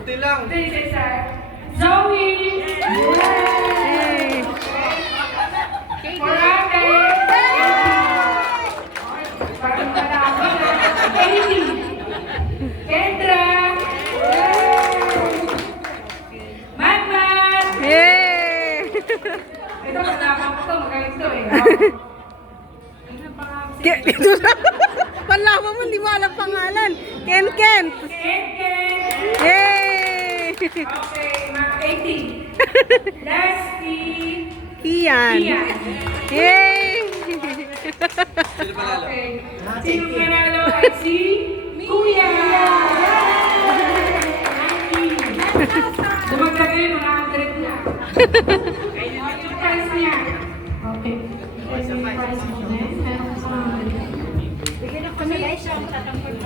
Kunti lang. Ito yung isa. Zoe! Yay! For ate! Parang malaki na. Katie! Kendra! Manman! Yay! Ito, kasama ko to. Magaling to eh. Panlaman mo, di mo alam pangalan. Ken Ken! Ken! Yay! Okay, mga 80. Leslie! Ian! Ian! Yay! Sino panalo? Okay. Sino panalo ay si Kuya! Dumagdag yun, mga 100 na. Ayun yung price niya.